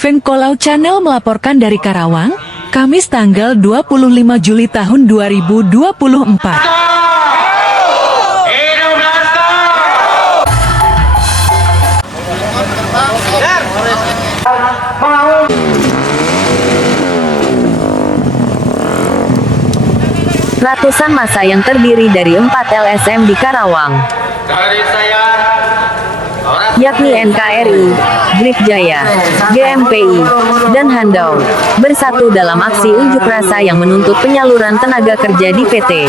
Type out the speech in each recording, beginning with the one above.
Venkolau Channel melaporkan dari Karawang, Kamis tanggal 25 Juli tahun 2024. Ratusan massa yang terdiri dari 4 LSM di Karawang, yakni NKRI, Gripjaya, GMPI, dan Handau, bersatu dalam aksi unjuk rasa yang menuntut penyaluran tenaga kerja di PT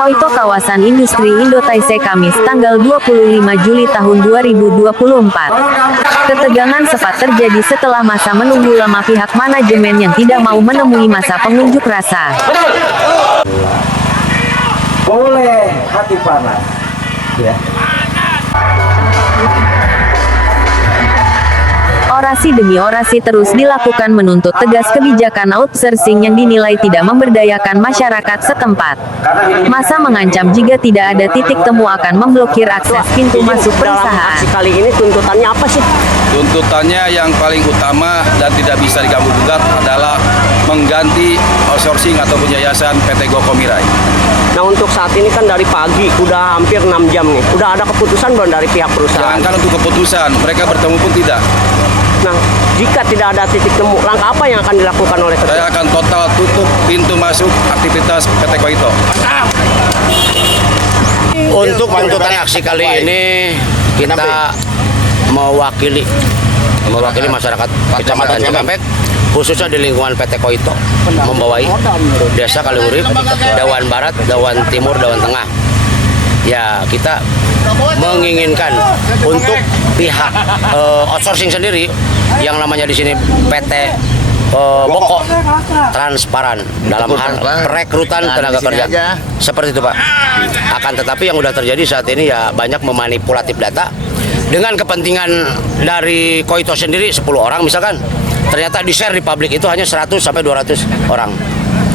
Koito Kawasan Industri Indo-Taisei Kamis tanggal 25 Juli tahun 2024. Ketegangan sempat terjadi setelah massa menunggu lama pihak manajemen yang tidak mau menemui massa pengunjuk rasa. Boleh hati panas, ya. Orasi demi orasi terus dilakukan menuntut tegas kebijakan outsourcing yang dinilai tidak memberdayakan masyarakat setempat. Massa mengancam jika tidak ada titik temu akan memblokir akses pintu masuk perusahaan. Kali ini tuntutannya apa sih? Tuntutannya yang paling utama dan tidak bisa diganggu-gugat adalah mengganti outsourcing atau yayasan PT Goko Mirai. Nah, untuk saat ini kan dari pagi udah hampir 6 jam nih. Udah ada keputusan belum dari pihak perusahaan? Jangankan untuk keputusan, mereka bertemu pun tidak. Nah, jika tidak ada titik temu, langkah apa yang akan dilakukan oleh PT? Saya akan total tutup pintu masuk aktivitas PT Koito. Untuk tuntutan aksi kali ini kita mewakili masyarakat Kecamatan Cikampek, khususnya di lingkungan PT Koito, membawai Desa Kaliurip, Dawan Barat, Dawan Timur, Dawan Tengah. Ya, kita menginginkan untuk pihak outsourcing sendiri yang namanya di sini PT Boko transparan dalam hal perekrutan tenaga kerja. Seperti itu, Pak. Akan tetapi yang sudah terjadi saat ini ya banyak memanipulatif data dengan kepentingan dari Koito sendiri 10 orang misalkan. Ternyata di-share di publik itu hanya 100 sampai 200 orang.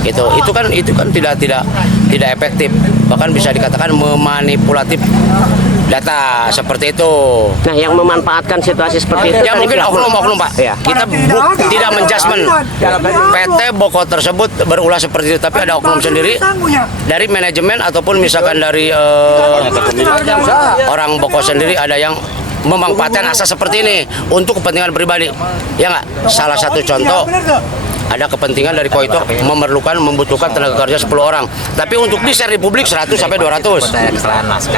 Itu kan tidak efektif, bahkan bisa dikatakan memanipulatif data seperti itu. Nah, yang memanfaatkan situasi seperti itu Ya mungkin oknum-oknum, Pak. Ya. Kita tidak menjudgment PT Boko tersebut berulah seperti itu, tapi ada oknum sendiri dari manajemen ataupun misalkan dari orang Boko sendiri ada yang memanfaatkan asas seperti ini untuk kepentingan pribadi. Ya nggak? Salah satu contoh, ada kepentingan dari Koito membutuhkan tenaga kerja 10 orang. Tapi untuk di-share di publik 100 sampai 200.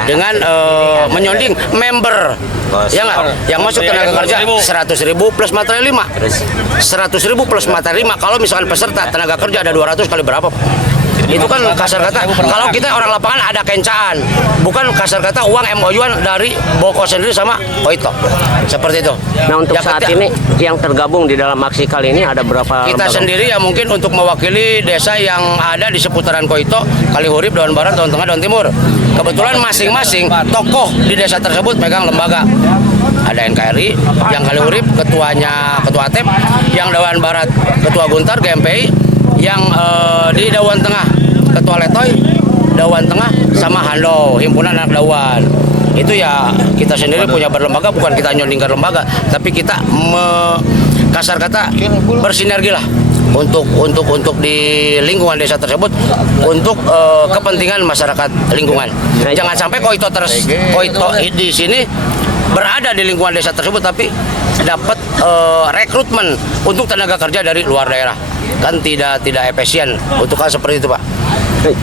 Dengan menyonding member. Ya nggak? Yang masuk tenaga kerja 100.000 plus materi 5. 100.000 plus materi 5. Kalau misalkan peserta tenaga kerja ada 200 kali berapa? Itu kan kasar kata, kalau kita orang lapangan ada kencaan, bukan kasar kata uang MOU-an dari Boko sendiri sama Koito, seperti itu. Nah, untuk saat ini yang tergabung di dalam aksi kali ini ada berapa? Kita sendiri ya mungkin untuk mewakili desa yang ada di seputaran Koito, Kaliurip, Dawan Barat, Dawan Tengah, Dawan Timur. Kebetulan masing-masing tokoh di desa tersebut megang lembaga. Ada NKRI, yang Kaliurip ketuanya Ketua ATEP, yang Dawan Barat Ketua Guntar GMPI, yang di Dawan Tengah Ketua Letoy, Dawan Tengah sama Handau, himpunan anak Dawan. Itu ya kita sendiri punya berlembaga, bukan kita nyondingkan lembaga, tapi kita kasar kata bersinergi lah untuk di lingkungan desa tersebut untuk kepentingan masyarakat lingkungan. Jangan sampai Koito di sini berada di lingkungan desa tersebut tapi dapat rekrutmen untuk tenaga kerja dari luar daerah. Kan tidak efisien untuk hal seperti itu, Pak.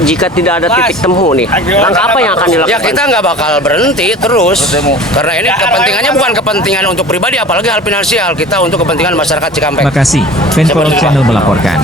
Jika tidak ada titik temu nih, langkah apa yang akan dilakukan? Ya kita nggak bakal berhenti terus, karena ini kepentingannya bukan kepentingan untuk pribadi, apalagi hal finansial, kita untuk kepentingan masyarakat Cikampek. Terima kasih. Venkolau Channel melaporkan.